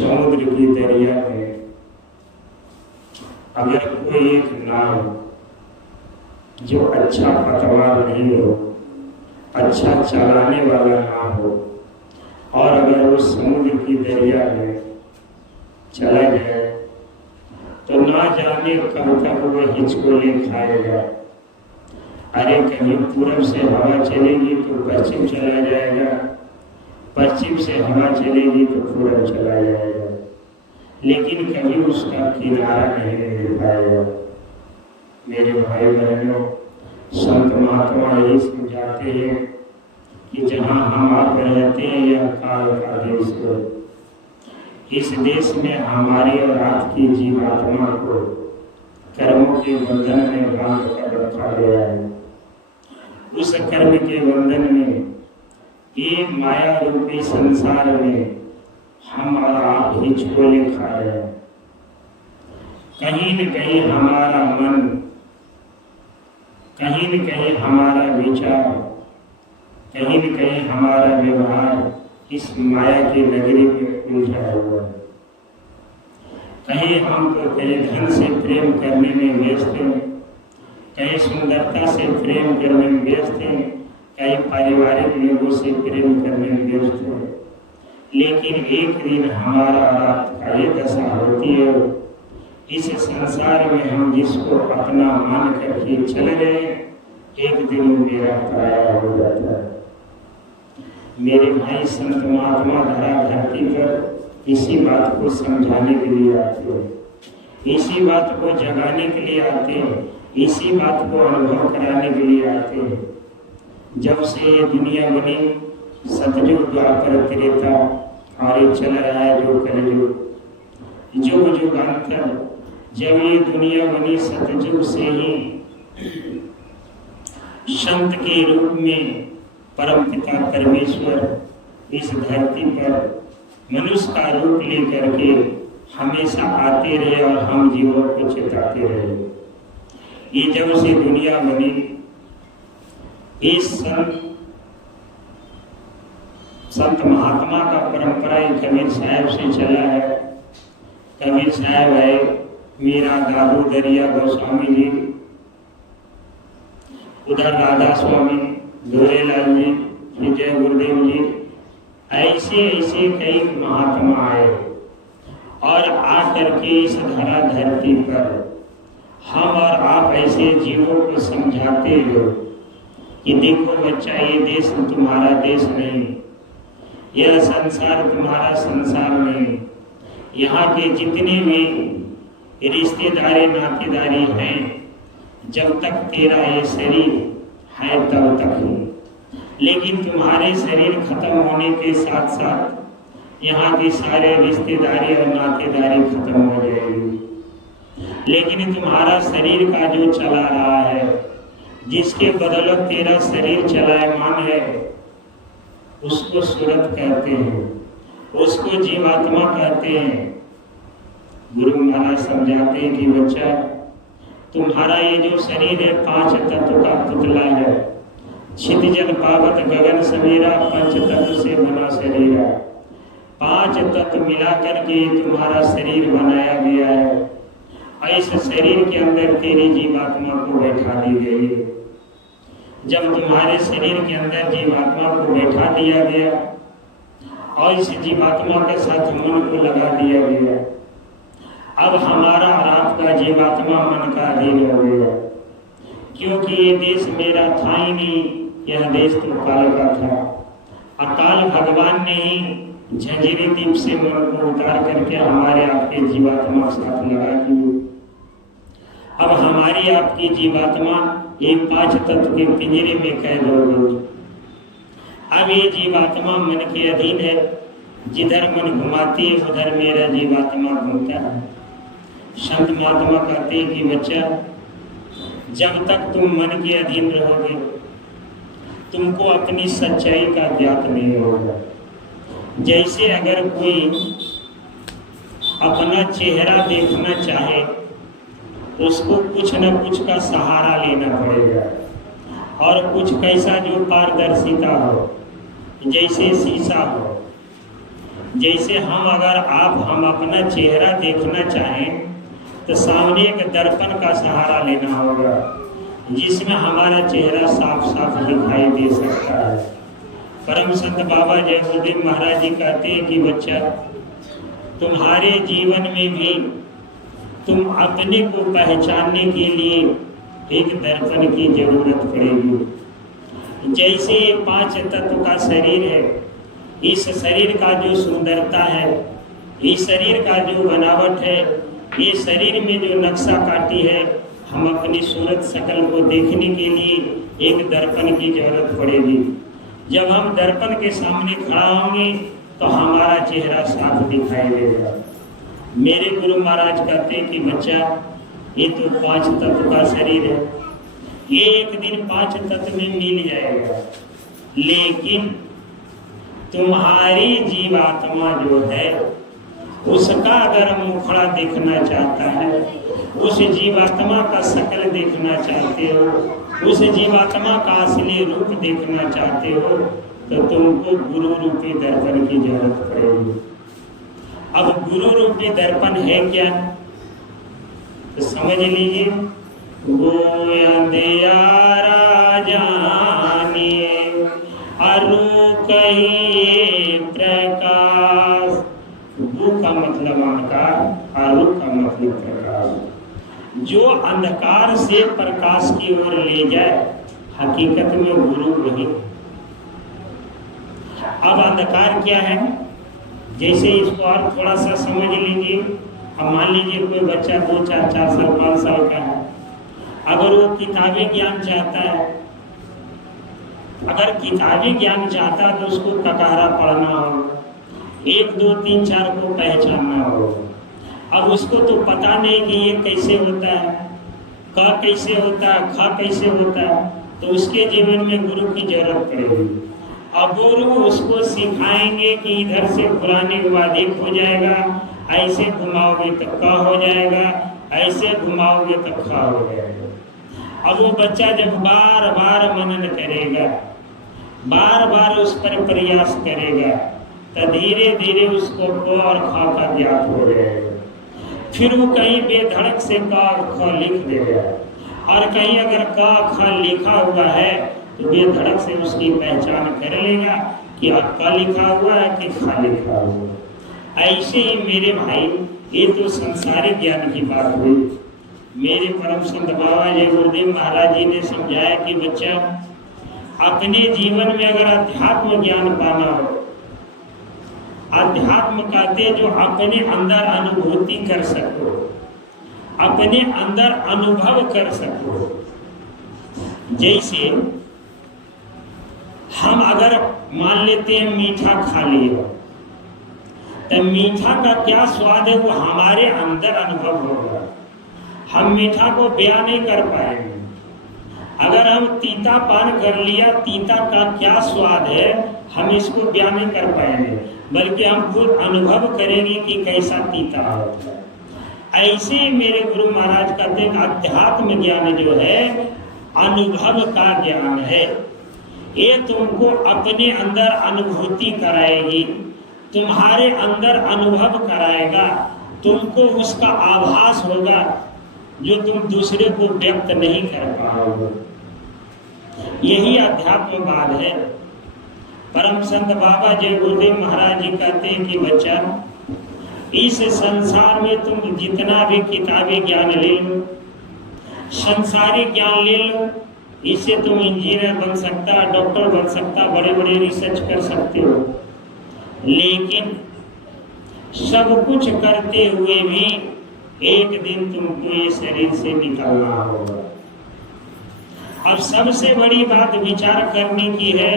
समुद्र की दरिया में अगर कोई एक नाव जो अच्छा पतवार नहीं हो, अच्छा चलाने वाला ना हो, और अगर वो समुद्र की दरिया में चला जाए तो ना जाने कब तक वो हिचकोले खाएगा। अरे कभी पूरब से हवा चलेगी तो पश्चिम चला जाएगा, पश्चिम से हवा चलेगी तो पूरब चला जाएगा, लेकिन कभी उसका किनारा नहीं मिल पाएगा। मेरे भाई बहनों, संत महात्मा यही समझाते हैं कि जहाँ हम आप रहते हैं यह काल का देश है। इस देश में हमारी और आपकी जीवात्मा को कर्मों के बंधन में बांध कर रखा गया है। उस कर्म के बंधन में, ये माया रूपी संसार में हम और आप हिचकोले खा रहे हैं। कहीं न कहीं हमारा मन, कहीं न कहीं हमारा विचार, कहीं न कहीं हमारा व्यवहार इस माया की नगरी में उलझा हुआ है। कहीं हम तो कहीं धन से प्रेम करने में व्यस्त हैं, कहीं सुंदरता से प्रेम करने में व्यस्त हैं, कहीं पारिवारिक लोगों से प्रेम करने में व्यस्त हैं। लेकिन एक दिन हमारा और आपका ये दशा होती है, इस संसार में हम जिसको अपना मान करके चले गए, एक दिन मेरा पराया हो जाता है। मेरे भाई संत महात्मा धरा धरती पर इसी बात को समझाने के लिए आते हैं, इसी बात को जगाने के लिए आते हैं, इसी बात को अनुभव कराने के लिए आते हैं। जब से ये दुनिया बनी, सतयुग द्वापर त्रेता और ये चल रहा है जो कलयुग, युग युगांतर, जब ये दुनिया बनी सतयुग से ही संत के रूप में परम पिता परमेश्वर इस धरती पर मनुष्य का रूप लेकर के हमेशा आते रहे और हम जीवों को चेताते रहे। ये जब से दुनिया बनी, इस संत महात्मा का परंपरा कबीर साहब से चला है। कबीर साहब है, मीरा दादू दरिया गोस्वामी जी, उधर राधा स्वामी, धोरेलाल जी, विजय गुरुदेव जी, ऐसे ऐसे कई महात्मा आए और आकर के इस धरा धरती पर हम और आप ऐसे जीवों को समझाते हो कि देखो बच्चा, ये देश तुम्हारा देश नहीं, यह संसार तुम्हारा संसार नहीं, यहाँ के जितने भी रिश्तेदारी नातेदारी हैं, जब तक तेरा ये शरीर है तब तक ही, लेकिन तुम्हारे शरीर खत्म होने के साथ साथ यहाँ की सारे रिश्तेदारी और नातेदारी खत्म हो जाएगी। लेकिन तुम्हारा शरीर का जो चला रहा है, जिसके बदौलत तेरा शरीर चलायमान है, उसको सूरत कहते हैं, उसको जीवात्मा कहते हैं। गुरु महाराज समझाते हैं कि बच्चा, तुम्हारा ये जो शरीर है 5 तत्व का पुतला है। क्षितिजल पावत गगन सवेरा, 5 तत्व से बना शरीर है। 5 तत्व मिलाकर के तुम्हारा शरीर बनाया गया है और इस शरीर के अंदर तेरी जीवात्मा को बैठा दी गई है। जब तुम्हारे शरीर के अंदर जीवात्मा को बैठा दिया गया और इस जीवात्मा के साथ मन को लगा दिया गया, अब हमारा और आपका जीवात्मा मन का अधीन हो गया, क्योंकि ये देश मेरा था ही नहीं, यह देश तो काल का था। अकाल भगवान ने ही झंझरी द्वीप से मन को उतार करके हमारे आपके जीवात्मा के साथ लगा दी। अब हमारी आपकी जीवात्मा ये 5 तत्व के पिंजरे में कैद हो गई। अब ये जीवात्मा मन के अधीन है, जिधर मन घुमाती है उधर मेरा जीवात्मा घूमता है। संत महात्मा कहते हैं कि बच्चा, जब तक तुम मन के अधीन रहोगे, तुमको अपनी सच्चाई का ज्ञात नहीं होगा। जैसे अगर कोई अपना चेहरा देखना चाहे, उसको कुछ न कुछ का सहारा लेना पड़ेगा, और कुछ कैसा जो पारदर्शिता हो, जैसे शीशा हो। जैसे हम अपना चेहरा देखना चाहें तो सामने एक दर्पण का सहारा लेना होगा, जिसमें हमारा चेहरा साफ साफ दिखाई दे सकता है। परम संत बाबा जय गुरुदेव महाराज जी कहते हैं कि बच्चा, तुम्हारे जीवन में भी तुम अपने को पहचानने के लिए एक दर्पण की जरूरत पड़ेगी। जैसे 5 तत्व का शरीर है, इस शरीर का जो सुंदरता है, इस शरीर का जो बनावट है, ये शरीर में जो नक्शा काटी है, हम अपनी सूरत शकल को देखने के लिए एक दर्पण की जरूरत पड़ेगी। जब हम दर्पण के सामने खड़ा होंगे तो हमारा चेहरा साफ दिखाई देगा। मेरे गुरु महाराज कहते हैं कि बच्चा, ये तो 5 तत्व का शरीर है, ये एक दिन 5 तत्व में मिल जाएगा, लेकिन तुम्हारी जीवात्मा जो है उसका अगर मुखड़ा देखना चाहता है, उस जीवात्मा का शकल देखना चाहते हो, उस जीवात्मा का असली रूप देखना चाहते हो, तो तुमको गुरु रूपी दर्पण की जरूरत पड़ेगी। अब गुरु रूपी दर्पण है क्या, तो समझ लीजिए। गोयंदियारा जाने अरु कहिए प्रकाश। गु का मतलब अंधकार, अरु का मतलब प्रकाश। जो अंधकार से प्रकाश की ओर ले जाए, हकीकत में गुरु वही। अब अंधकार क्या है, जैसे इसको और थोड़ा सा समझ लीजिए। अब मान लीजिए कोई बच्चा 2, 4, 4 साल 5 साल का है, अगर वो किताबी ज्ञान चाहता है, अगर किताबी ज्ञान चाहता है तो उसको ककारा पढ़ना होगा, 1, 2, 3, 4 को पहचानना होगा। अब उसको तो पता नहीं कि ये कैसे होता है, क कैसे होता है, ख कैसे होता है, तो उसके जीवन में गुरु की जरूरत पड़ेगी। अब गुरु उसको सिखाएंगे कि इधर से घुराने के बाद 1 हो जाएगा, ऐसे घुमाओगे तो क हो जाएगा, ऐसे घुमाओगे तो ख हो जाएगा। अब वो बच्चा जब बार बार मनन करेगा, बार बार उस पर प्रयास करेगा, तो धीरे धीरे उसको क और ख का ज्ञात हो जाएगा। फिर वो कहीं बेधड़क से क और ख लिख देगा, और कहीं अगर क ख लिखा हुआ है तो बेधड़क से उसकी पहचान कर लेगा कि अब क लिखा हुआ है कि ख लिखा हुआ है। ऐसे ही मेरे भाई, ये तो संसारिक ज्ञान की बात हुई। मेरे परम संत बाबा जय गुरुदेव महाराज जी ने समझाया कि बच्चा, अपने जीवन में अगर अध्यात्म ज्ञान पाना हो, अध्यात्म कहते जो अपने अंदर अनुभूति कर सको, अपने अंदर अनुभव कर सको। जैसे हम अगर मान लेते हैं मीठा खा लिया, तो मीठा का क्या स्वाद है वो हमारे अंदर अनुभव होगा, हम मीठा को बयान नहीं कर पाएंगे। अगर हम तीता पान कर लिया, तीता का क्या स्वाद है हम इसको बयान नहीं कर पाएंगे, बल्कि हम खुद अनुभव करेंगे कि कैसा तीता होता है। ऐसे मेरे गुरु महाराज कहते हैं अध्यात्म ज्ञान जो है अनुभव का ज्ञान है। ये तुमको अपने अंदर अनुभूति कराएगी, तुम्हारे अंदर अनुभव कराएगा, तुमको उसका आभास होगा जो तुम दूसरे को व्यक्त नहीं कर पाओगे। यही अध्यात्मवाद है। परम संत बाबा जय गुरुदेव महाराज जी कहते हैं कि बच्चा, इस संसार में तुम जितना भी किताबी ज्ञान ले लो, संसारिक ज्ञान ले लो, इससे तुम इंजीनियर बन सकता, डॉक्टर बन सकता, बड़े बड़े रिसर्च कर सकते हो, लेकिन सब कुछ करते हुए भी एक दिन तुमको ये शरीर से निकलना होगा। अब सबसे बड़ी बात विचार करने की है,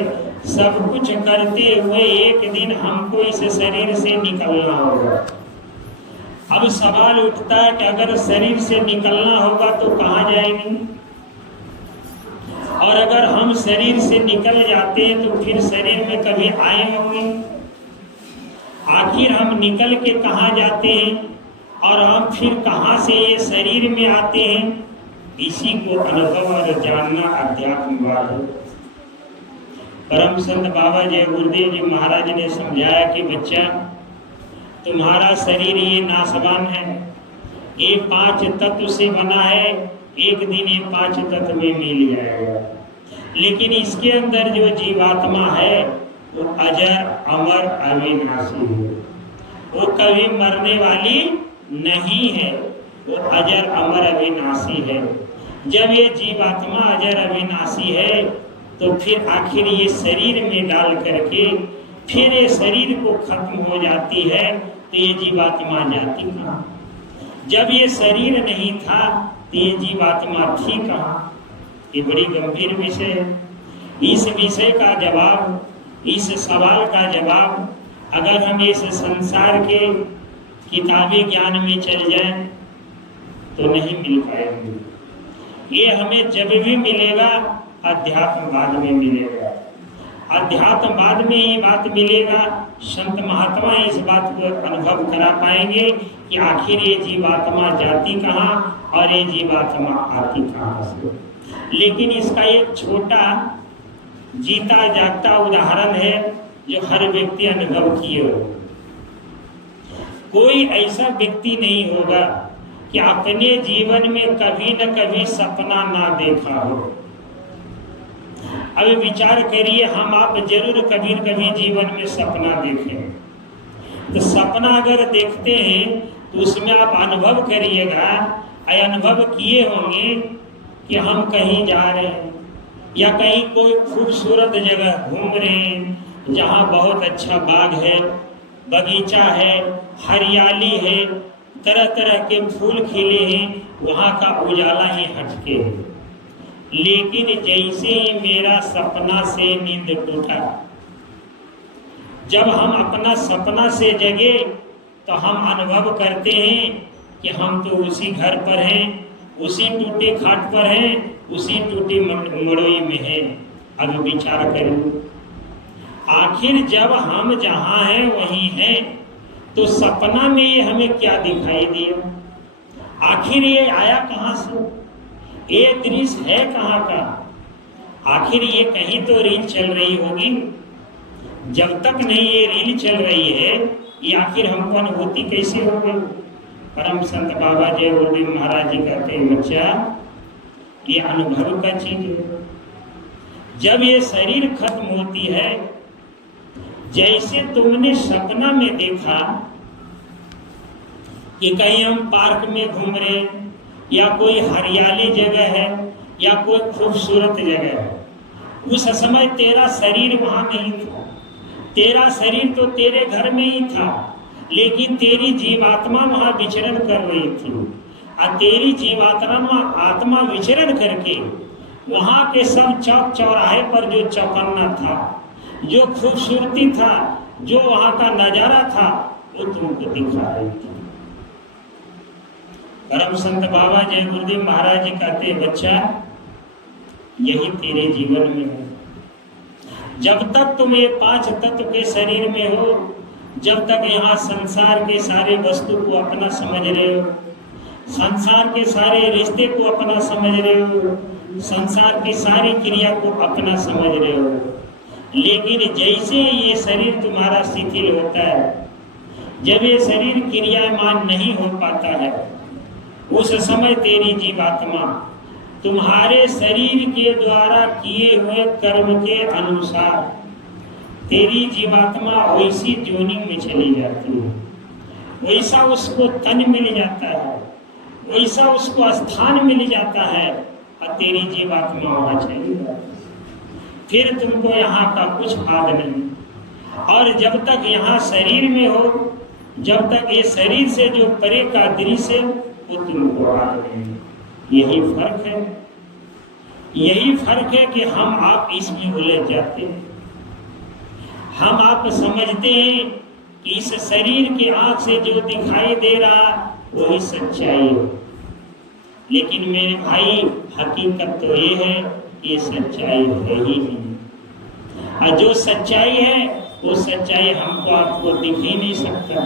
सब कुछ करते हुए एक दिन हमको इस शरीर से निकलना होगा। अब सवाल उठता है कि अगर शरीर से निकलना होगा तो कहाँ जाएंगे, और अगर हम शरीर से निकल जाते हैं तो फिर शरीर में कभी आए होंगे? आखिर हम निकल के कहाँ जाते हैं और हम फिर कहाँ से ये शरीर में आते हैं? इसी को अनुभव और जानना अध्यात्मवाद है। परम संत बाबा जय गुरुदेव जी महाराज ने समझाया कि बच्चा, तुम्हारा शरीर ये नासवान है, ये 5 तत्व से बना है, एक दिन ये 5 तत्व में मिल जाएगा। लेकिन इसके अंदर जो जीवात्मा है वो अजर अमर अविनाशी है, वो कभी मरने वाली नहीं है, वो अजर अमर अविनाशी है। जब ये जीवात्मा अजर अविनाशी है तो फिर आखिर ये शरीर में डाल करके फिर ये शरीर को खत्म हो जाती है, तो ये जीवात्मा जाती कहाँ? जब ये शरीर नहीं था तो ये जीवात्मा थी कहाँ? ये बड़ी गंभीर विषय है। इस विषय का जवाब, इस सवाल का जवाब अगर हम इस संसार के किताबी ज्ञान में चल जाएं तो नहीं मिल पाएंगे। ये हमें जब भी मिलेगा अध्यात्मवाद में मिलेगा। अध्यात्मवाद में ये बात मिलेगा, संत महात्मा इस बात को अनुभव करा पाएंगे कि आखिर ये जीवात्मा जाती कहाँ और ये जीवात्मा आती कहाँ से। लेकिन इसका एक छोटा जीता जागता उदाहरण है जो हर व्यक्ति अनुभव किए हो। कोई ऐसा व्यक्ति नहीं होगा कि अपने जीवन में कभी न कभी सपना ना देखा हो। अब विचार करिए, हम आप जरूर कभी न कभी जीवन में सपना देखें। तो सपना अगर देखते हैं तो उसमें आप अनुभव करिएगा, अनुभव किए होंगे कि हम कहीं जा रहे हैं या कहीं कोई खूबसूरत जगह घूम रहे हैं जहाँ बहुत अच्छा बाग है, बगीचा है, हरियाली है, तरह तरह के फूल खिले हैं, वहाँ का उजाला ही हटके है। लेकिन जैसे ही मेरा सपना से नींद टूटा, जब हम अपना सपना से जगे तो हम अनुभव करते हैं कि हम तो उसी घर पर हैं, उसी टूटे खाट पर हैं, उसी टूटी मड़ोई में हैं। अब विचार करें, आखिर जब हम जहाँ हैं वहीं हैं, तो सपना में ये हमें क्या दिखाई दिया? आखिर ये आया कहाँ से? ये दृश्य है कहाँ का? आखिर ये कहीं तो रील चल रही होगी। जब तक नहीं ये रील चल रही है, ये आखिर हमको अनुभूति कैसे हो गई? परम संत बाबा जय गुरुदेव महाराज जी कहते हैं, बच्चा ये अनुभव का चीज है। जब ये शरीर खत्म होती है, जैसे तुमने सपना में देखा कि कहीं हम पार्क में घूम रहे हैं या कोई हरियाली जगह है या कोई खूबसूरत जगह है, उस समय तेरा शरीर वहां नहीं था। तेरा शरीर तो तेरे घर में ही था, लेकिन तेरी जीवात्मा वहां विचरण कर रही थी। और तेरी जीवात्मा आत्मा विचरण करके वहां के सब चौक चौराहे पर जो चौकन्ना था, जो खूबसूरती था, जो वहां का नजारा था, वो तुमको दिखा रही थी। परम संत बाबा जय गुरुदेव महाराज जी कहते, बच्चा यही तेरे जीवन में है। जब तक तुम ये 5 तत्व के शरीर में हो, जब तक यहाँ संसार के सारे वस्तु को अपना समझ रहे हो, संसार के सारे रिश्ते को अपना समझ रहे हो, संसार की सारी क्रिया को अपना समझ रहे हो। लेकिन जैसे ये शरीर तुम्हारा शिथिल होता है, जब ये शरीर क्रियामान नहीं हो पाता है, उस समय तेरी जीवात्मा तुम्हारे शरीर के द्वारा किए हुए कर्म के अनुसार तेरी जीवात्मा वैसी जोनी में चली जाती है, वैसा उसको तन मिल जाता है, वैसा उसको स्थान मिल जाता है और तेरी जीवात्मा वहां चली जाती है। फिर तुमको यहाँ का कुछ बात नहीं। और जब तक यहाँ शरीर में हो, जब तक ये शरीर से जो परे का दृश्य है वो तुमको बात नहीं। यही फर्क है, यही फर्क है कि हम आप इसमें उलझ जाते हैं। हम आप समझते हैं कि इस शरीर की आंख से जो दिखाई दे रहा वही सच्चाई है, लेकिन मेरे भाई हकीकत तो ये है, ये सच्चाई है ही नहीं। और जो सच्चाई है वो सच्चाई हमको आपको दिख ही नहीं सकता।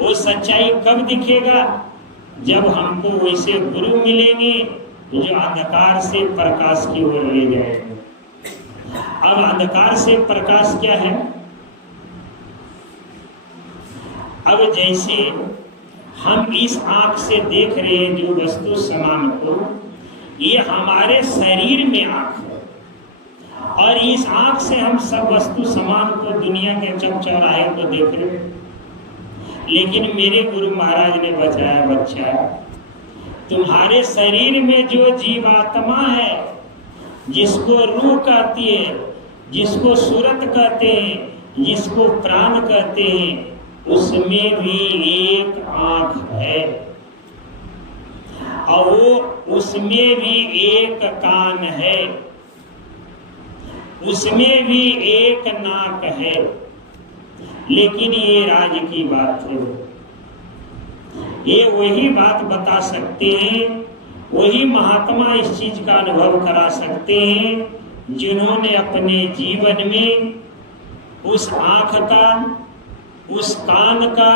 वो सच्चाई कब दिखेगा? जब हमको वैसे गुरु मिलेंगे जो अंधकार से प्रकाश की ओर ले जाएंगे। अब अंधकार से प्रकाश क्या है? अब जैसे हम इस आंख से देख रहे हैं जो वस्तु समान को, ये हमारे शरीर में आंख है, और इस आंख से हम सब वस्तु समान को दुनिया के चौक चौराहे को देख रहे हैं। लेकिन मेरे गुरु महाराज ने बताया, बच्चा तुम्हारे शरीर में जो जीवात्मा है, जिसको रूह कहती है, जिसको सूरत कहते हैं, जिसको प्राण कहते हैं, उसमें भी एक आंख है, और वो उसमें भी एक कान है, उसमें भी एक नाक है। लेकिन ये राज की बात है, ये वही बात बता सकते हैं, वही महात्मा इस चीज का अनुभव करा सकते हैं जिन्होंने अपने जीवन में उस आंख का, उस कान का,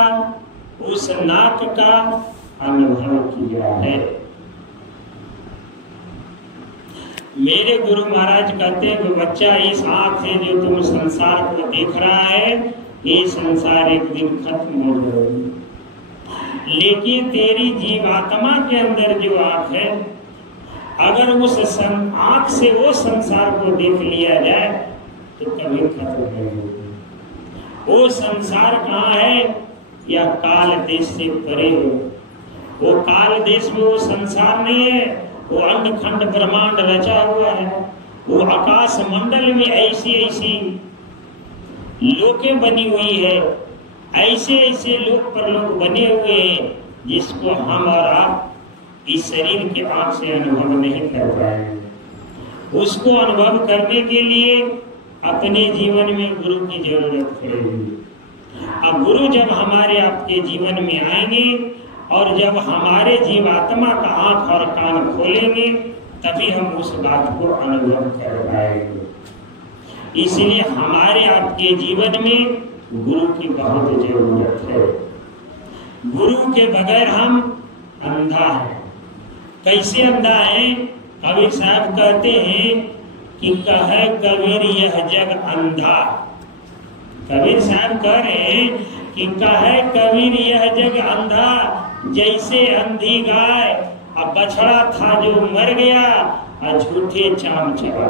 उस नाक का अनुभव किया है। मेरे गुरु महाराज कहते हैं कि बच्चा, इस आंख से जो तुम संसार को देख रहा है, ये संसार एक दिन खत्म हो जाएगा, लेकिन तेरी जीवात्मा के अंदर जो आंख है, अगर उस आंख से वो संसार को देख लिया जाए तो कभी खत्म नहीं होगा। वो संसार कहाँ है? या काल देश से परे हो। वो काल देश में वो संसार नहीं है, वो अंड खंड ब्रह्मांड रचा हुआ है। वो आकाश मंडल में ऐसी ऐसी लोकें बनी हुई है, ऐसे ऐसे लोक परलोक बने हुए हैं जिसको हम और आप इस शरीर के आंख से अनुभव नहीं कर पाए। उसको अनुभव करने के लिए अपने जीवन में गुरु की जरूरत पड़ेगी। अब गुरु जब हमारे आपके जीवन में आएंगे और जब हमारे जीवात्मा का आंख और कान खोलेंगे, तभी हम उस बात को अनुभव कर पाएंगे। इसलिए हमारे आपके जीवन में गुरु की बहुत जरूरत है। गुरु के बगैर हम अंधा है। कैसे अंधा है? कबीर साहब कहते हैं कि कहे कबीर यह जग अंधा। कबीर साहब कह रहे हैं कि कहे कबीर यह जग अंधा, जैसे अंधी गाय, अब बछड़ा था जो मर गया और झूठे चाम चबा।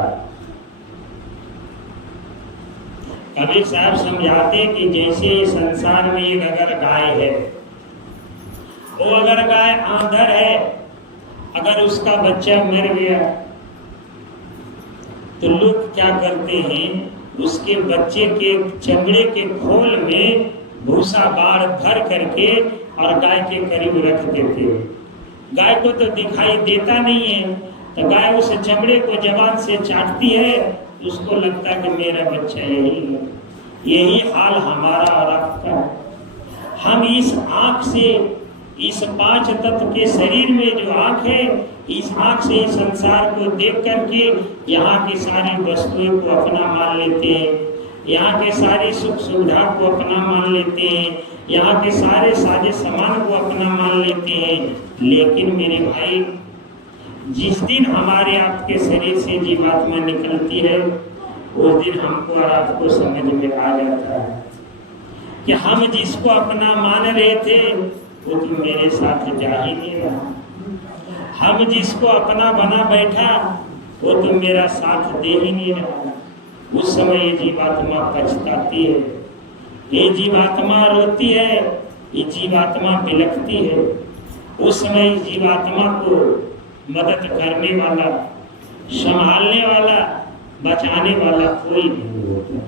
कबीर साहब समझाते कि जैसे संसार में एक अगर गाय है, वो अगर गाय आंधर है, अगर उसका बच्चा मर गया तो लोग क्या करते हैं, उसके बच्चे के चमड़े के खोल में भूसा बाढ़ भर करके और गाय के करीब रख देते हैं। गाय को तो दिखाई देता नहीं है, तो गाय उस चमड़े को जबान से चाटती है, उसको लगता है कि मेरा बच्चा यही है। यही हाल हमारा और आपका। हम इस आंख से, इस पांच तत्व के शरीर में जो आंख है, इस आंख से इस संसार को देख करके यहाँ की सारी वस्तुओं को अपना मान लेते हैं, यहाँ के सारे सुख सुविधा को अपना मान लेते हैं, यहाँ के सारे साजे सामान को अपना मान लेते हैं। लेकिन मेरे भाई, जिस दिन हमारे आपके शरीर से जीवात्मा निकलती है, उस दिन हमको और आपको समझ में आ जाता है कि हम जिसको अपना मान रहे थे वो तो मेरे साथ जा ही नहीं रहा। हम जिसको अपना बना बैठा वो तो मेरा साथ दे ही नहीं रहा। उस समय ये जीवात्मा पछताती है, ये जीवात्मा रोती है, ये जीवात्मा बिलखती है। उस समय जीवात्मा को मदद करने वाला, संभालने वाला, बचाने वाला कोई नहीं होता।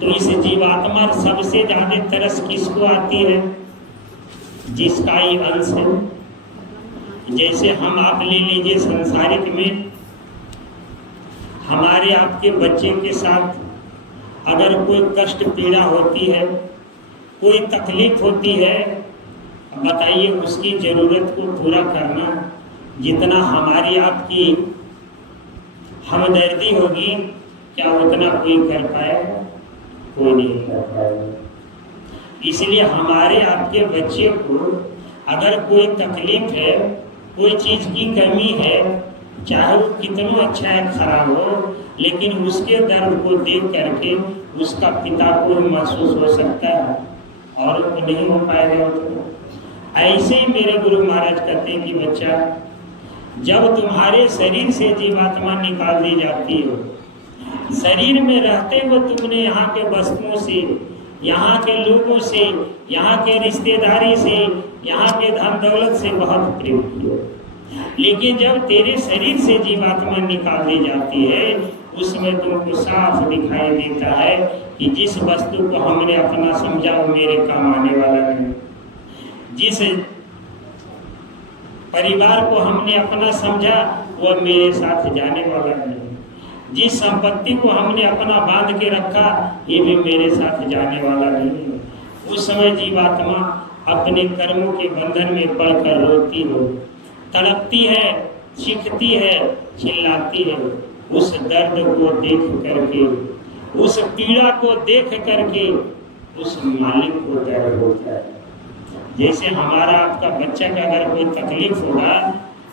तो इस जीवात्मा सबसे ज्यादा तरस किसको आती है? जिसका ही अंश है। जैसे हम आप ले लीजिए, संसारिक में हमारे आपके बच्चे के साथ अगर कोई कष्ट पीड़ा होती है, कोई तकलीफ होती है, बताइए उसकी जरूरत को पूरा करना जितना हमारी आपकी हमदर्दी होगी, क्या उतना कोई कर पाएगा? कोई नहीं कर पाएगा। इसलिए हमारे आपके बच्चे को अगर कोई तकलीफ है, कोई चीज की कमी है, चाहे वो कितना अच्छा है खराब हो, लेकिन उसके दर्द को देख करके उसका पिता को महसूस हो सकता है और को नहीं हो पाएगा। तो ऐसे ही मेरे गुरु महाराज कहते हैं कि बच्चा, जब तुम्हारे शरीर से जीवात्मा निकाल दी जाती हो, शरीर में रहते हुए तुमने यहाँ के वस्तुओं से, यहाँ के लोगों से, यहाँ के रिश्तेदारी से, यहाँ के धन दौलत से बहुत प्रेम किया, लेकिन जब तेरे शरीर से जीवात्मा निकाल दी जाती है, उसमें तुमको साफ दिखाई देता है कि जिस वस्तु को हमने अपना समझा वो मेरे काम आने वाला नहीं, जिस परिवार को हमने अपना समझा वह मेरे साथ जाने वाला नहीं, जिस संपत्ति को हमने अपना बांध के रखा ये भी मेरे साथ जाने वाला नहीं है। उस समय जीवात्मा अपने कर्मों के बंधन में पड़कर रोती हो, तड़पती है, चीखती है, चिल्लाती है। उस दर्द को देख करके, उस पीड़ा को देख करके उस मालिक को दर्द होता है। जैसे हमारा आपका बच्चा का अगर कोई तकलीफ होगा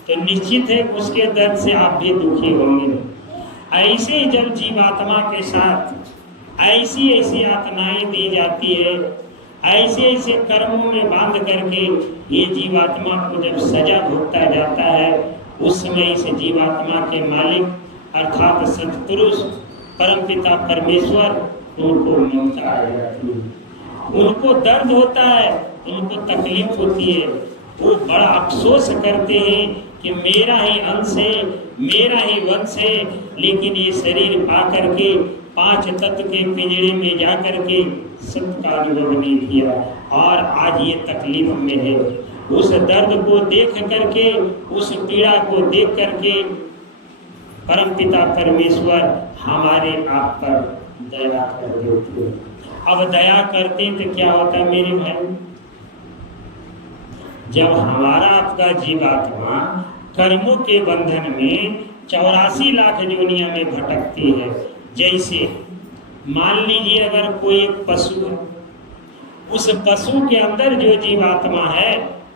तो निश्चित है उसके दर्द से आप भी दुखी होंगे। ऐसे जब जीवात्मा के साथ ऐसी ऐसी यातनाएं दी जाती है, ऐसे ऐसे कर्मों में बांध करके ये जीवात्मा को जब सजा भुगता जाता है, उस समय इस जीवात्मा के मालिक अर्थात सत्पुरुष परमपिता परमेश्वर उनको ममता आ जाती है, उनको दर्द होता है, उनको तकलीफ होती है। वो बड़ा अफसोस करते हैं कि मेरा ही अंश है, मेरा ही वंश है, लेकिन ये शरीर पा करके 5 तत्व के पिंजरे में जा करके सत्य का अनुभव नहीं किया और आज ये तकलीफ में है। उस दर्द को देख करके, उस पीड़ा को देख करके परमपिता परमेश्वर हमारे आप पर दया कर देते। अब दया करते तो क्या होता है मेरे भाई, जब हमारा आपका जीवात्मा कर्मों के बंधन में 84 लाख योनियों में भटकती है, जैसे मान लीजिए अगर कोई एक पशु है, उस पशु के अंदर जो जीवात्मा है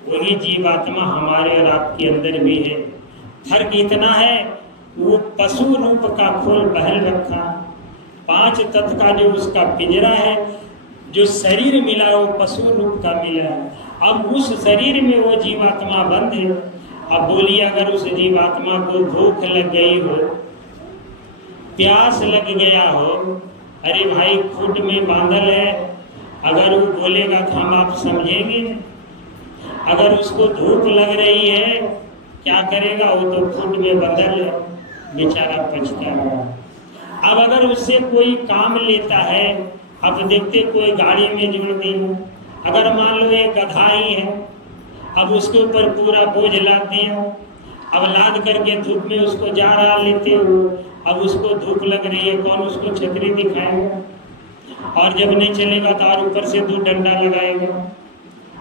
वही जीवात्मा हमारे और आपके अंदर भी है। फर्क इतना है वो पशु रूप का खोल पहल रखा, 5 तत्व का जो उसका पिंजरा है, जो शरीर मिला वो पशु रूप का मिला है। अब उस शरीर में वो जीवात्मा बंद है। अब बोलिए अगर उस जीवात्मा को भूख लग गई हो, प्यास लग गया हो, अरे भाई खुद में बांधल है, अगर वो बोलेगा तो हम आप समझेंगे। अगर उसको धूप लग रही है क्या करेगा, वो तो खुद में बंधल है, बेचारा पछता है। अब अगर उससे कोई काम लेता है, अब देखते कोई गाड़ी में जोड़ दी, अगर मान लो एक गधा ही है, अब उसके ऊपर पूरा बोझ लाद दिया, अब लाद करके धूप में उसको जा रहा लेते हो, अब उसको धूप लग रही है, कौन उसको छतरी दिखाएगा, और जब नहीं चलेगा तो और ऊपर से 2 डंडा लगाएगा।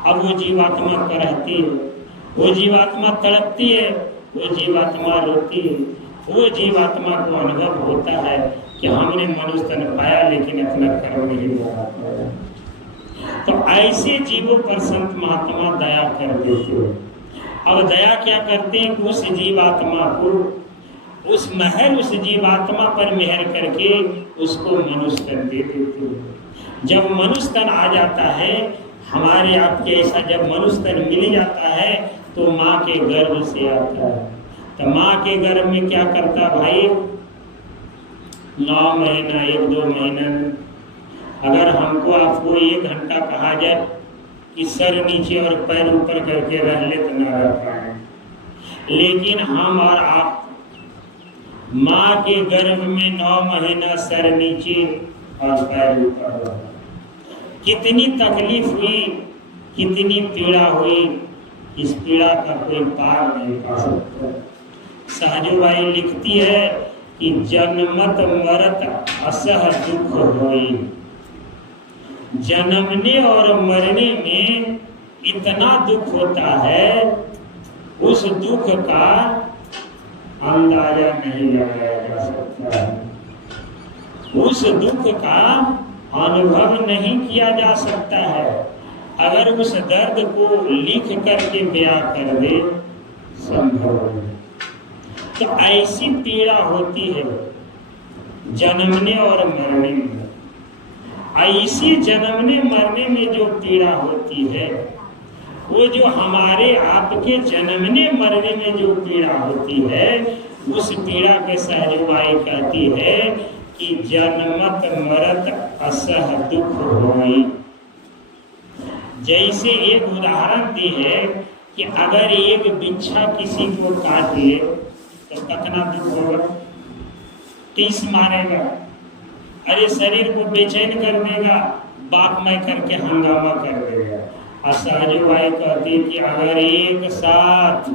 अब वो जीवात्मा कहती है, वो जीवात्मा तड़पती है, वो जीवात्मा रोती है, वो जीवात्मा को अनुभव होता है कि हमने मनुष्य तन पाया लेकिन अपना कर्म नहीं पाया। तो ऐसे जीवों पर संत महात्मा दया कर देते हैं। अब दया क्या करते हैं कि उस जीवात्मा को, उस महल उस जीवात्मा पर मेहर करके उसको मनुष्य तन दे देते हैं। जब मनुष्य तन आ जाता है हमारे आपके ऐसा, जब मनुष्य तन मिल जाता है तो माँ के गर्भ से आता है। तो माँ के गर्भ में क्या करता भाई, 9 महीना 1-2 महीना, अगर हमको आपको 1 घंटा कहा जाए कि सर नीचे और पैर ऊपर करके रह ले तो ना रह पाए, लेकिन हम और आप माँ के गर्भ में 9 महीना सर नीचे और पैर ऊपर, कितनी तकलीफ हुई, कितनी पीड़ा हुई, इस पीड़ा का कोई पार नहीं पा सकता। सहजोबाई लिखती है कि जन्मत मरत असह दुख होई, जन्मने और मरने में इतना दुख होता है, उस दुख का अंदाजा नहीं लगाया जा सकता है, उस दुख का अनुभव नहीं किया जा सकता है। अगर उस दर्द को लिख करके बयां कर दे संभव है। तो ऐसी पीड़ा होती है जन्मने और मरने में। ऐसी जन्मने मरने में जो पीड़ा होती है, वो जो हमारे आपके जन्मने मरने में जो पीड़ा होती है, उस पीड़ा के सहजबाई कहती है कि जन्मत मरत असह दुख होई। जैसे एक उदाहरण दी है कि अगर एक बिच्छा किसी को काट ले तो कितना दुख होगा, टीस मारेगा, अरे शरीर को बेचैन कर देगा, बाप मैं करके हंगामा कर देगा। असहजबाई कहती है कि अगर एक साथ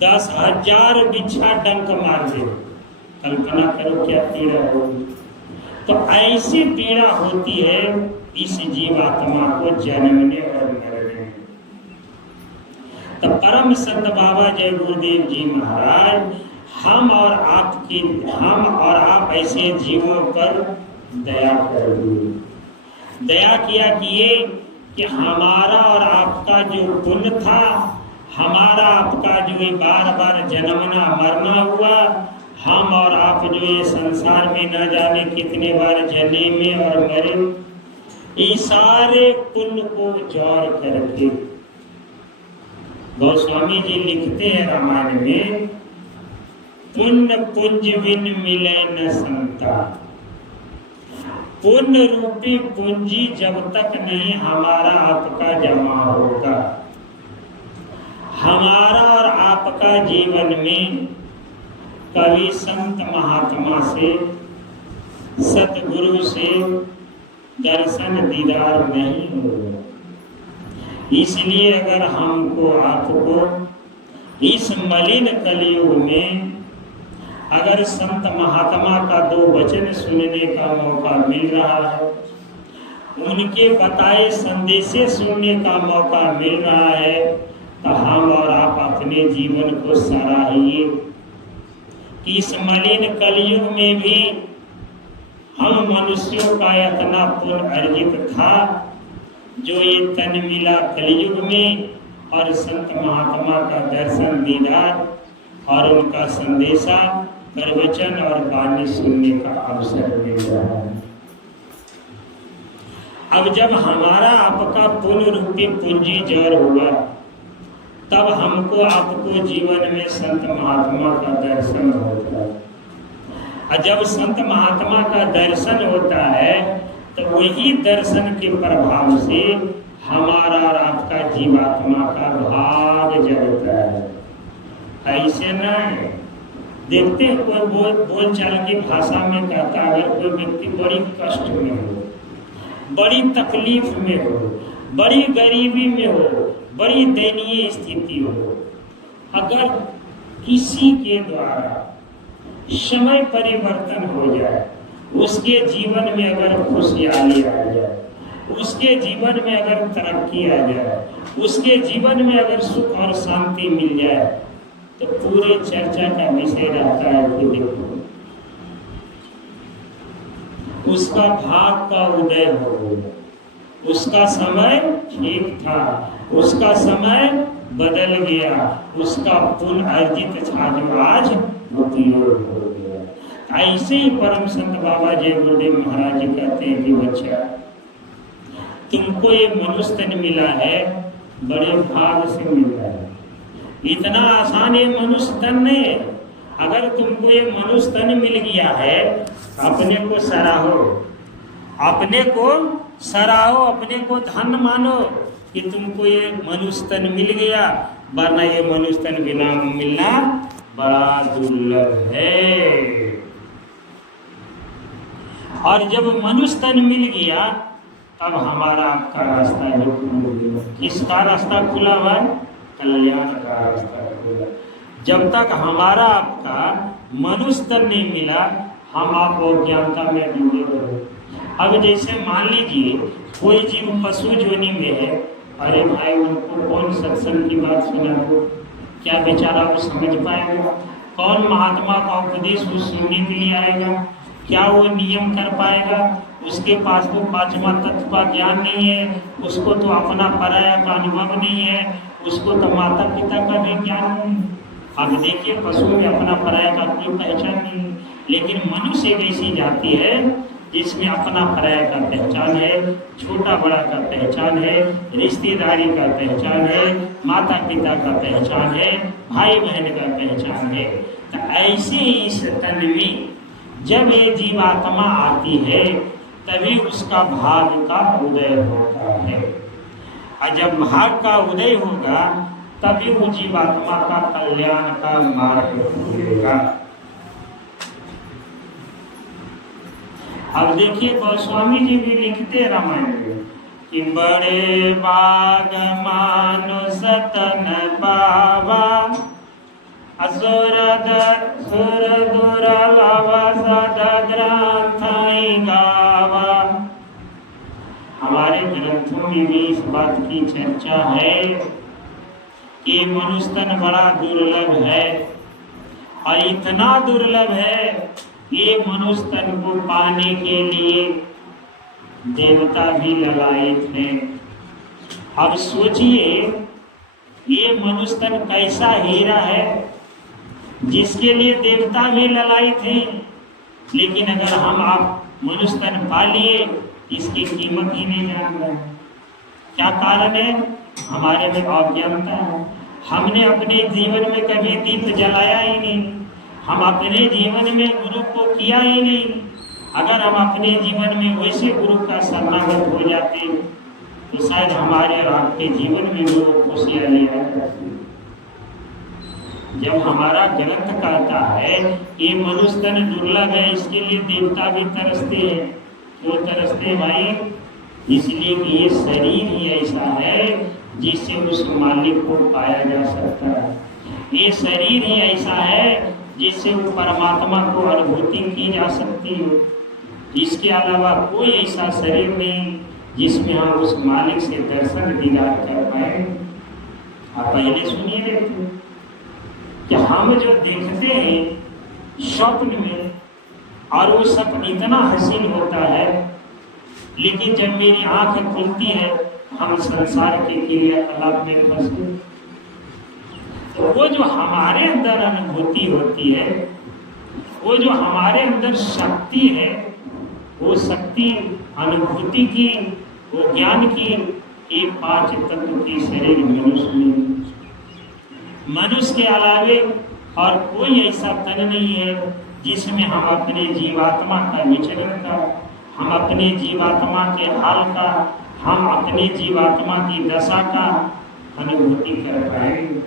10,000 बिच्छा डंक मार दे, कल्पना करो क्या पीड़ा होगी। तो ऐसी पीड़ा होती है इस जीवात्मा को जन्मने और मरने में। तो परम संत बाबा जय गुरुदेव जी महाराज हम और आप ऐसे जीवों पर दया कर दिए। दया किया कि हमारा और आपका जो पुण्य था, हमारा आपका जो बार बार जन्मना मरना हुआ, हम और आप जो ये संसार में न जाने कितने बार जन्मे और मरे, ये सारे पुण्य को जोड़ करके गोस्वामी जी लिखते हैं रामायण में, पुण्य पुंज बिन मिले न संता। पुण्य रूपी पूंजी जब तक नहीं हमारा आपका जमा होगा, हमारा और आपका जीवन में कभी संत महात्मा से, सतगुरु से दर्शन दीदार नहीं होगा। इसलिए अगर हमको आपको इस मलिन कलयुग में अगर संत महात्मा का 2 वचन सुनने का मौका मिल रहा है, उनके बताए संदेशे सुनने का मौका मिल रहा है, तो हम और आप अपने जीवन को सराहिए। इस मलिन कलयुग में भी हम मनुष्यों का इतना पुण्य अर्जित था जो ये तन मिला कलयुग में, और संत महात्मा का दर्शन दीदार और उनका संदेशा प्रवचन और वाणी सुनने का अवसर मिल रहा है। अब जब हमारा आपका पुण्य रूपी पूंजी जोड़ हुआ, तब हमको आपको जीवन में संत महात्मा का दर्शन होता है। और जब संत महात्मा का दर्शन होता है तो वही दर्शन के प्रभाव से हमारा और आपका जीवात्मा का भाग जगता है। ऐसे नहीं देखते हैं, कोई बोलचाल की भाषा में कहता, अगर कोई व्यक्ति बड़ी कष्ट में हो, बड़ी तकलीफ में हो, बड़ी गरीबी में हो, बड़ी दयनीय स्थिति हो, अगर किसी के द्वारा समय परिवर्तन हो जाए, उसके जीवन में अगर खुशहाली आ जाए, उसके जीवन में अगर तरक्की आ जाए, उसके जीवन में अगर सुख और शांति मिल जाए, तो पूरे चर्चा का विषय रहता है कि देखो उसका भाग का उदय हो गया, उसका समय ठीक था, उसका समय बदल गया, उसका पुण्य अर्जित था जो आज उपयोग हो गया। ऐसे ही परम संत बाबा जय गुरुदेव महाराज जी कहते हैं कि बच्चा, तुमको ये मनुष्य तन मिला है, बड़े भाग से मिला है। इतना आसान ये मनुष्य तन नहीं है। अगर तुमको ये मनुष्य तन मिल गया है, अपने को सराहो, अपने को सराहो, अपने को धन्य मानो कि तुमको ये मनुष्य तन मिल गया, वरना ये मनुष्य तन बिना मिलना बड़ा दुर्लभ है। और जब मनुष्य तन मिल गया, तब हमारा आपका रास्ता जो खुल गया। किसका रास्ता खुला हुआ है? कल्याण का रास्ता खुला। जब तक हमारा आपका मनुष्य तन नहीं मिला, हम आप अज्ञानता में डूबे रहे। अब जैसे मान लीजिए कोई जीव पशु योनि में है, अरे भाई उनको कौन सत्संग की बात सुना दो, क्या बेचारा वो समझ पाएगा? कौन महात्मा का उपदेश वो सुनने के लिए आएगा? क्या वो नियम कर पाएगा? उसके पास तो 5वां तत्व का ज्ञान नहीं है, उसको तो अपना पराया का अनुभव नहीं है, उसको तो माता पिता का भी ज्ञान नहीं। अब देखिए पशु में अपना पराया का कोई पहचान नहीं, लेकिन मनुष्य एक ऐसी जाति है जिसमें अपना पराया का पहचान है, छोटा बड़ा का पहचान है, रिश्तेदारी का पहचान है, माता पिता का पहचान है, भाई बहन का पहचान है। तो ऐसे इस तन में जब ये जीवात्मा आती है तभी उसका भाग का उदय होता है, और जब भाग का उदय होगा तभी वो जीवात्मा का कल्याण का मार्ग खुलेगा। अब देखिए गोस्वामी जी भी लिखते रामायण में कि बड़े बाग मानुष तन पावा, असुर सुर दुर्लभ सद ग्रंथ गावा। हमारे ग्रंथों में भी इस बात की चर्चा है कि मनुष्य तन बड़ा दुर्लभ है, और इतना दुर्लभ है ये मनुष्य तन को पाने के लिए देवता भी ललायित हैं। अब सोचिए ये मनुष्य तन कैसा हीरा है जिसके लिए देवता भी ललायित हैं, लेकिन अगर हम आप मनुष्य तन पा लिए इसकी कीमत ही नहीं जान रहे। क्या कारण है? हमारे में अज्ञानता है। हमने अपने जीवन में कभी दीप जलाया ही नहीं, हम अपने जीवन में गुरु को किया ही नहीं। अगर हम अपने जीवन में वैसे गुरु का शरणागत हो जाते तो शायद हमारे और आपके जीवन में वो खुशियाँ ले आ जाती। जब हमारा ग्रंथ कहता है कि मनुष्य तन दुर्लभ है, इसके लिए देवता भी तरसते हैं। क्यों तरसते भाई? इसलिए कि ये शरीर ही ऐसा है जिससे उस मालिक को पाया जा सकता है। ये शरीर ही ऐसा है जिससे वो परमात्मा को अनुभूति की जा सकती है। इसके अलावा कोई ऐसा शरीर नहीं जिसमें हम उस मालिक से दर्शन दीदार कर पाए। आप पहले सुनिए देखते कि हम जो देखते हैं स्वप्न में, और वो स्वप्न इतना हसीन होता है, लेकिन जब मेरी आंख खुलती है हम संसार के क्रियाकलाप में फंस गए। तो वो जो हमारे अंदर अनुभूति होती है, वो जो हमारे अंदर शक्ति है, वो शक्ति अनुभूति की, वो ज्ञान की एक 5 तत्व की शरीर मनुष्य में। मनुष्य के अलावे और कोई ऐसा तन नहीं है जिसमें हम अपने जीवात्मा का विचरण का, हम अपने जीवात्मा के हाल का, हम अपने जीवात्मा की दशा का अनुभूति कर पाएंगे।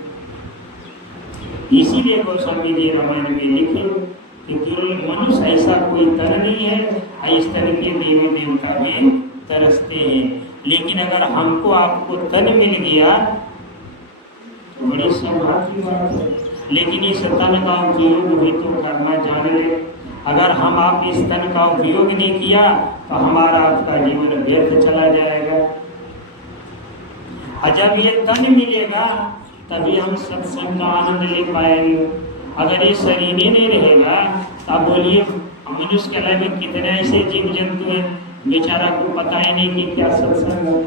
इसीलिए गोस्वामी जी रामायण में लिखे कि मनुष्य ऐसा कोई तन नहीं है, इस तरह के देवी देवता भी तरसते हैं। लेकिन अगर हमको आपको तन मिल गया तो बड़ी सौभाग्य की बात है, लेकिन इस तन का उपयोग भी तो करना जान ले। अगर हम आप इस तन का उपयोग नहीं किया तो हमारा आपका जीवन व्यर्थ चला जाएगा। और जब ये तन मिलेगा तभी हम सत्संग का आनंद ले पाएंगे। अगर ये शरीर ही नहीं रहेगा तो आप बोलिए मनुष्य के अलावा कितने ऐसे जीव जंतु हैं बेचारा को पता ही नहीं कि क्या सत्संग है।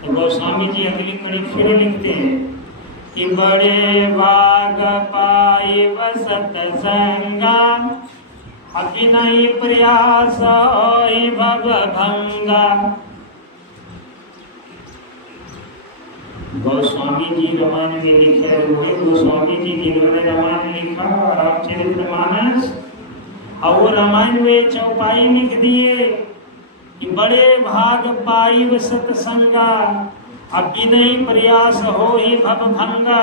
तो गोस्वामी जी अगली कड़ी फिर लिखते हैं कि बड़े भाग पाए सत्संगा, अभिनय प्रयास भव भंगा। गोस्वामी जी रामायण में लिखे हुए, गोस्वामी जी जिन्होंने रामायण लिखा और रामचरितमानस, और वो रामायण में चौपाई लिख दिए कि बड़े भाग पाई सत्संगा, अभिनय प्रयास हो ही भव भंगा।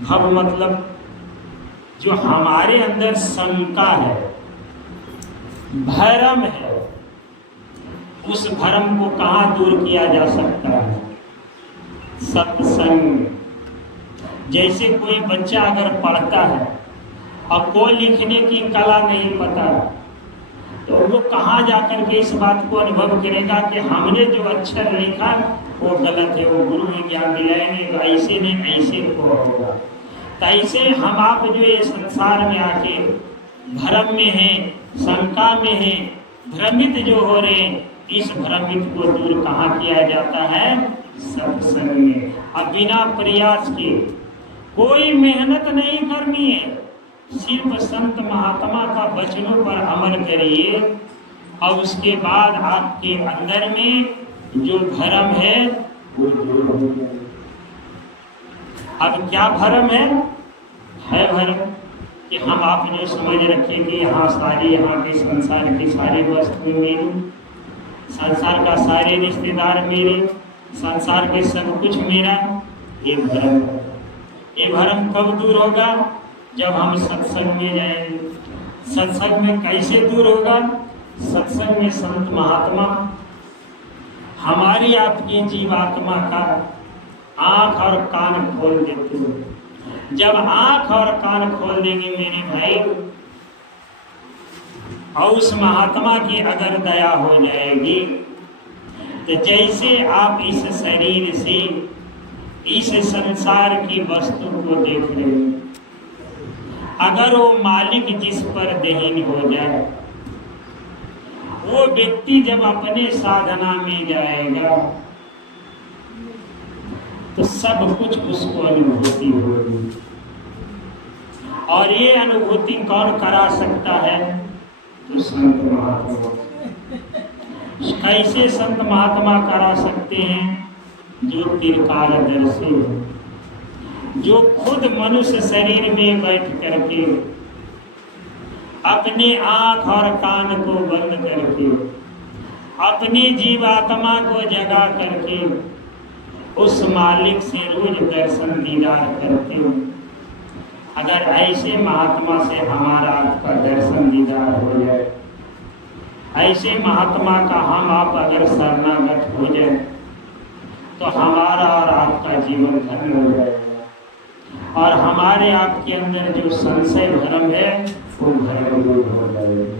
भव मतलब जो हमारे अंदर शंका है, भरम है, उस भरम को कहाँ दूर किया जा सकता है? सत्संग। जैसे कोई बच्चा अगर पढ़ता है और कोई लिखने की कला नहीं पता, तो वो कहाँ जाकर के इस बात को अनुभव करेगा कि हमने जो अक्षर लिखा वो गलत है। वो गुरु ही ज्ञान दिलाएंगे तो ऐसे नहीं ऐसे को होगा। तो ऐसे हम आप जो ये संसार में आके भ्रम में हैं, शंका में हैं, भ्रमित जो हो रहे हैं, इस भ्रमित को दूर कहाँ किया जाता है? सत्संग में। अब बिना प्रयास के कोई मेहनत नहीं करनी है, सिर्फ संत महात्मा का वचनों पर अमल करिए और उसके बाद आपके अंदर में जो भरम है वो दूर हो जाए। अब क्या भरम है भरम कि हम आप जो समझ रखें कि यहाँ के संसार की सारी वस्तुएं मेरी, संसार का सारे रिश्तेदार मेरे, संसार के सब कुछ मेरा, ये भरम है। ये भरम कब दूर होगा? जब हम सत्संग में जाएंगे। सत्संग में कैसे दूर होगा? सत्संग में संत महात्मा हमारी आपकी जीवात्मा का आंख और कान खोल देते हैं। जब आंख और कान खोल देंगे मेरे भाई, और उस महात्मा की अगर दया हो जाएगी तो जैसे आप इस शरीर से इस संसार की वस्तु को देख रहे हैं, अगर वो मालिक जिस पर देहीन हो जाए, वो व्यक्ति जब अपने साधना में जाएगा तो सब कुछ उसको अनुभूति होगी। और ये अनुभूति कौन करा सकता है? तो संत महात्मा। कैसे संत महात्मा करा सकते हैं? जो त्रिकालदर्शी है, जो खुद मनुष्य शरीर में बैठ करके अपने आंख और कान को बंद करके अपनी जीवात्मा को जगा करके उस मालिक से रोज दर्शन दीदार करते हैं। अगर ऐसे महात्मा से हमारा आपका दर्शन दीदार हो जाए, ऐसे महात्मा का हम आप अगर शरणागत हो जाए, तो हमारा और आपका जीवन धन्य हो जाएगा और हमारे आपके अंदर जो संशय भ्रम है वो भ्रम दूर हो जाएगा।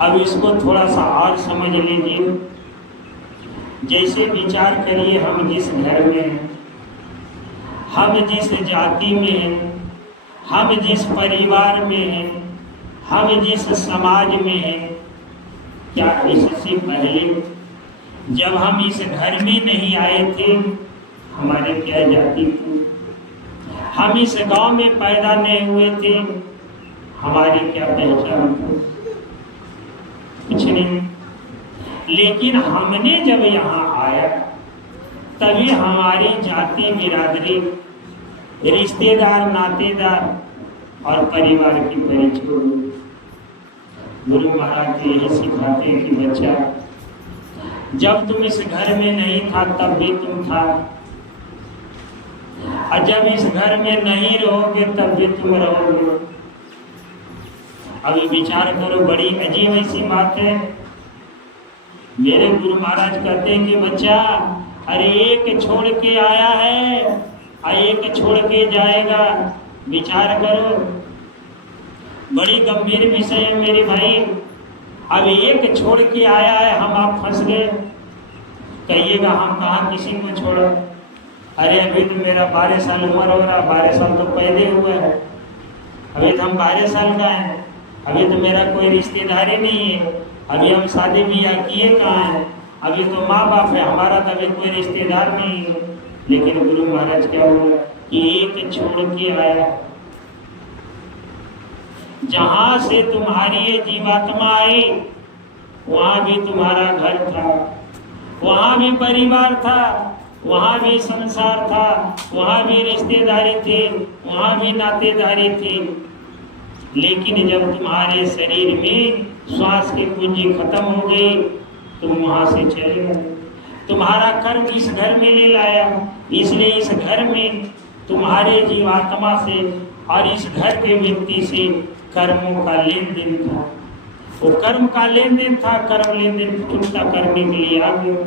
अब इसको थोड़ा सा और समझ लीजिए। जैसे विचार करिए, हम जिस घर में हैं, हम जिस जाति में हैं, हम जिस परिवार में हैं, हम जिस समाज में हैं, क्या इससे पहले जब हम इस घर में नहीं आए थे हमारे क्या जाति थी? हम इस गांव में पैदा नहीं हुए थे, हमारी क्या पहचान थी? कुछ नहीं। लेकिन हमने जब यहाँ आया तभी हमारी जाति, बिरादरी, रिश्तेदार, नातेदार और परिवार की परिचय हुई। गुरु महाराज तो यही सिखाते हैं कि बच्चा, जब तुम इस घर में नहीं था तब भी तुम था, और जब इस घर में नहीं रहोगे तब भी तुम रहोगे। अभी विचार करो, बड़ी अजीब ऐसी बात है। मेरे गुरु महाराज कहते हैं कि बच्चा, अरे एक छोड़ के आया है और एक छोड़ के जाएगा। विचार करो, बड़ी गंभीर विषय है मेरे भाई। अब एक छोड़ के आया है, हम आप फंस गए। कहिएगा हम कहाँ किसी को छोड़ा? अरे अभी तो मेरा 12 साल उम्र हो रहा, 12 साल तो पैदे हुए हैं, अभी तो हम 12 साल का हैं, अभी तो मेरा कोई रिश्तेदार ही नहीं है, अभी हम शादी ब्याह किए कहाँ हैं, अभी तो माँ बाप है हमारा, तो अभी कोई रिश्तेदार नहीं है। लेकिन गुरु महाराज क्या हुआ कि एक छोड़ के आया। जहां से तुम्हारी ये जीवात्मा आई वहां भी तुम्हारा घर था, वहां भी परिवार था, वहां भी संसार था, वहां भी रिश्तेदारी थे, वहां भी नातेदारी थी। लेकिन जब तुम्हारे शरीर में श्वास की पूंजी खत्म हो गई, तुम वहां से चले गए। तुम्हारा कर्म इस घर में ले लाया, इसलिए इस घर में तुम्हारे जीवात्मा से और इस घर के व्यक्ति से कर्मों का लेन देन था। वो कर्म का लेन देन था, कर्म लेन देन चुकता करने के लिए आ गए।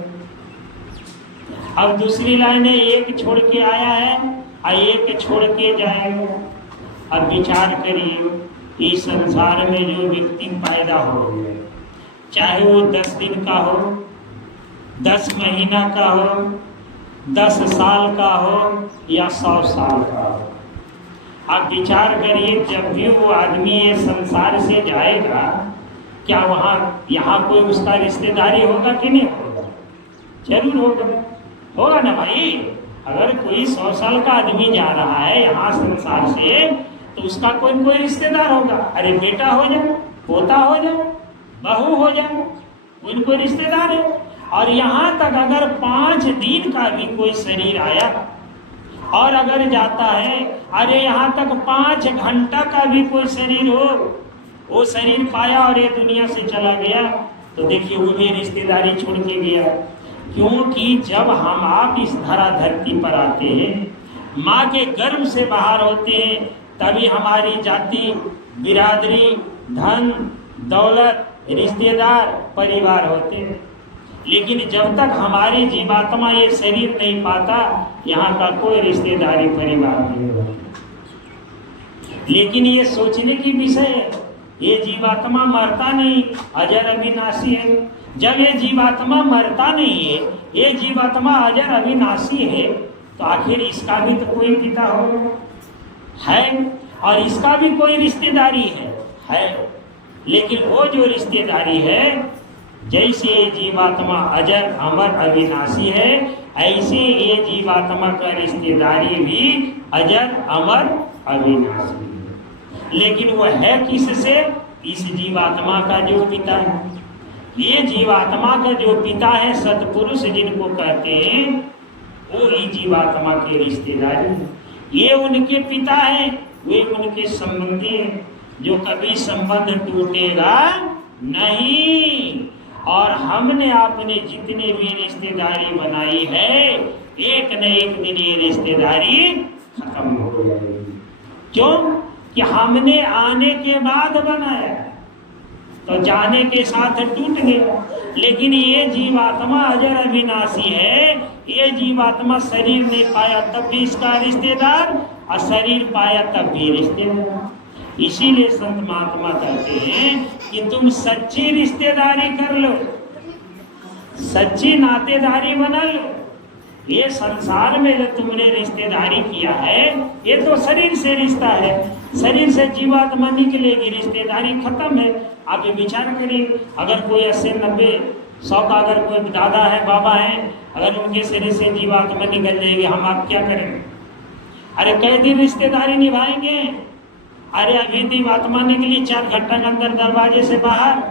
अब दूसरी लाइन है, एक छोड़ के आया है और एक छोड़ के जाएगा। अब विचार करिए, इस संसार में जो व्यक्ति पैदा हो, चाहे वो 10 दिन का हो, 10 महीना का हो, 10 साल का हो या 100 साल का हो, आप विचार करिए, जब भी वो आदमी ये संसार से जाएगा, क्या वहाँ यहाँ कोई उसका रिश्तेदारी होगा कि नहीं होगा? जरूर होगा। होगा ना भाई। अगर कोई 100 साल का आदमी जा रहा है यहाँ संसार से, तो उसका कोई न कोई रिश्तेदार होगा। अरे बेटा हो जाए, पोता हो जाए, बहू हो जाए, कोई न कोई रिश्तेदार है। और यहाँ तक अगर 5 दिन का भी कोई शरीर आया और अगर जाता है, अरे यहाँ तक 5 घंटा का भी कोई शरीर हो, वो शरीर पाया और ये दुनिया से चला गया, तो देखिए वो भी रिश्तेदारी छोड़ के गया। क्योंकि जब हम आप इस धरा धरती पर आते हैं, माँ के गर्भ से बाहर होते हैं, तभी हमारी जाति, बिरादरी, धन दौलत, रिश्तेदार, परिवार होते हैं। लेकिन जब तक हमारी जीवात्मा ये शरीर नहीं पाता, यहाँ का कोई रिश्तेदारी, परिवार नहीं होता। लेकिन ये सोचने की विषय है, ये जीवात्मा मरता नहीं, अजर अविनाशी है। जब ये जीवात्मा मरता नहीं है, ये जीवात्मा अजर अविनाशी है, तो आखिर इसका भी तो कोई पिता होगा, है, और इसका भी कोई रिश्तेदारी है। लेकिन वो जो रिश्तेदारी है, जैसे ये जीवात्मा अजर अमर अविनाशी है, ऐसे ये जीवात्मा का रिश्तेदारी भी अजर अमर अविनाशी है। लेकिन वो है किससे? इस जीवात्मा का जो पिता है। ये जीवात्मा का जो पिता है, सतपुरुष जिनको कहते हैं, वो ही जीवात्मा के रिश्तेदारी है। ये उनके पिता है, वे उनके संबंधी हैं, जो कभी संबंध टूटेगा नहीं। और हमने आपने जितने भी रिश्तेदारी बनाई है, एक न एक दिन ये रिश्तेदारी खत्म हो जाएगी। क्यों? कि हमने आने के बाद बनाया, तो जाने के साथ टूट गया। लेकिन ये जीवात्मा अजर अविनाशी है, ये जीवात्मा शरीर नहीं पाया तब भी इसका रिश्तेदार, और शरीर पाया तब भी रिश्तेदार। इसीलिए संत महात्मा कहते हैं कि तुम सच्ची रिश्तेदारी कर लो, सच्ची नातेदारी बना लो। ये संसार में जो तुमने रिश्तेदारी किया है, ये तो शरीर से रिश्ता है, शरीर से जीवात्मा निकलेगी, रिश्तेदारी खत्म है। आप ये विचार करिए, अगर कोई 80, 90, 100 का अगर कोई दादा है, बाबा है, अगर उनके शरीर से जीवात्मा निकल जाएगी, हम आप क्या करेंगे? अरे कई दिन रिश्तेदारी निभाएंगे? अरे अभी जीवात्मा निकली 4 घंटा के अंदर दरवाजे से बाहर,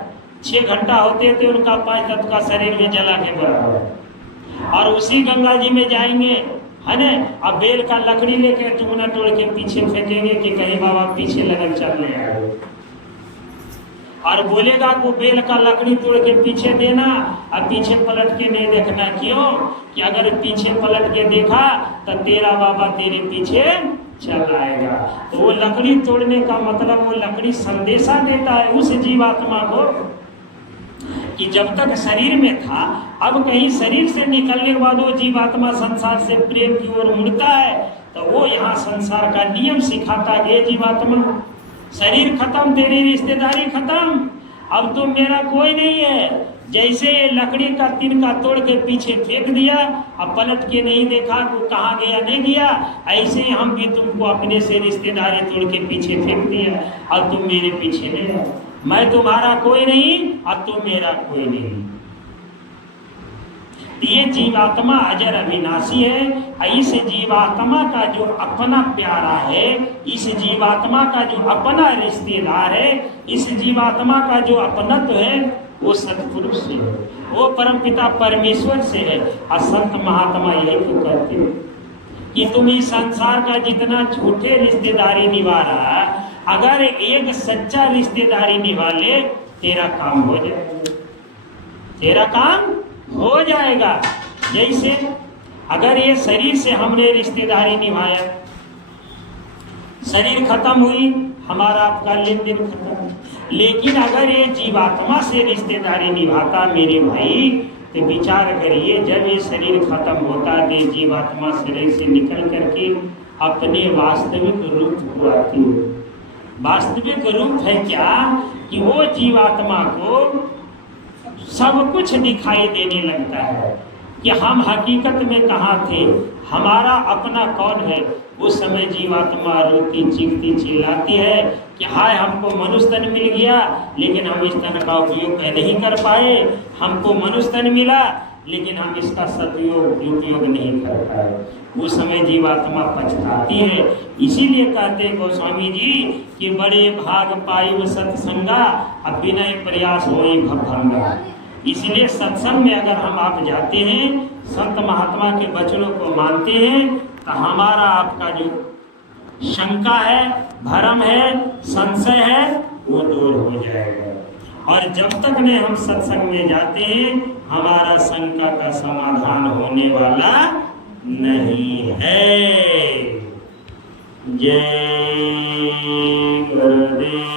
6 घंटा होते थे उनका 5 तत्व का शरीर में जला के बराबर। और उसी गंगा जी में जाएंगे, है ना, अब बेल का लकड़ी लेके टुकड़ा तोड़ के पीछे फेंकेंगे कि कहीं बाबा पीछे लगन चलने आए। और बोलेगा को बेल का लकड़ी तोड़ के पीछे देना, और पीछे पलट के नहीं देखना। क्यों? कि अगर पीछे पलट के देखा तो तेरा बाबा तेरे पीछे चल आएगा। तो वो लकड़ी तोड़ने का मतलब, वो लकड़ी संदेशा देता है उस जीवात्मा को कि जब तक शरीर में था, अब कहीं शरीर से निकलने के बाद वो जीवात्मा संसार से प्रेम की ओर मुड़ता है, तो वो यहाँ संसार का नियम सिखाता है। जीवात्मा, शरीर खत्म, तेरी रिश्तेदारी खत्म, अब तो मेरा कोई नहीं है। जैसे लकड़ी का तिनका तोड़ के पीछे फेंक दिया, अब पलट के नहीं देखा तो कहाँ गया नहीं गया, ऐसे ही हम भी तुमको अपने से रिश्तेदारी तोड़ के पीछे फेंक दिया, और तुम मेरे पीछे नहीं। मैं तुम्हारा कोई नहीं और तुम मेरा कोई नहीं। ये जीवात्मा अजर अविनाशी है। इस जीवात्मा का जो अपना प्यारा है, इस जीवात्मा का जो अपना रिश्तेदार है, इस जीवात्मा का जो अपनत्व है, वो सतपुरुष से है, वो परमपिता परमेश्वर से है। और संत महात्मा यही तो कहते हैं कि तुम इस संसार का जितना झूठे रिश्तेदारी निभा रहा है, अगर एक सच्चा रिश्तेदारी निभा ले, तेरा काम हो जाएगा, तेरा काम हो जाएगा। जैसे अगर ये शरीर से हमने रिश्तेदारी निभाया, शरीर खत्म हुई, हमारा आपका लेन देन खत्म। लेकिन अगर ये जीवात्मा से रिश्तेदारी निभाता मेरे भाई, तो विचार करिए, जब ये शरीर खत्म होता है, जीवात्मा शरीर से निकल करके अपने वास्तविक रूप को आती है। वास्तविक रूप है क्या? कि वो जीवात्मा को सब कुछ दिखाई देने लगता है कि हम हकीकत में कहाँ थे, हमारा अपना कौन है। उस समय जीवात्मा रोती चीखती चिल्लाती है कि हाय हमको मनुष्य तन मिल गया, लेकिन हम इस तन का उपयोग नहीं कर पाए। हमको मनुष्य तन मिला, लेकिन हम इसका उपयोग नहीं कर पाए। उस समय जीवात्मा पछताती है। इसीलिए कहते हैं गोस्वामी जी कि बड़े भाग पाई सत्संगा, अब बिना प्रयास होई भंगा। इसलिए सत्संग में अगर हम आप जाते हैं, संत महात्मा के वचनों को मानते हैं, तो हमारा आपका जो शंका है, भरम है, संशय है, वो दूर हो जाएगा। और जब तक में हम सत्संग में जाते हैं, हमारा शंका का समाधान होने वाला नहीं है। जय गुरुदेव।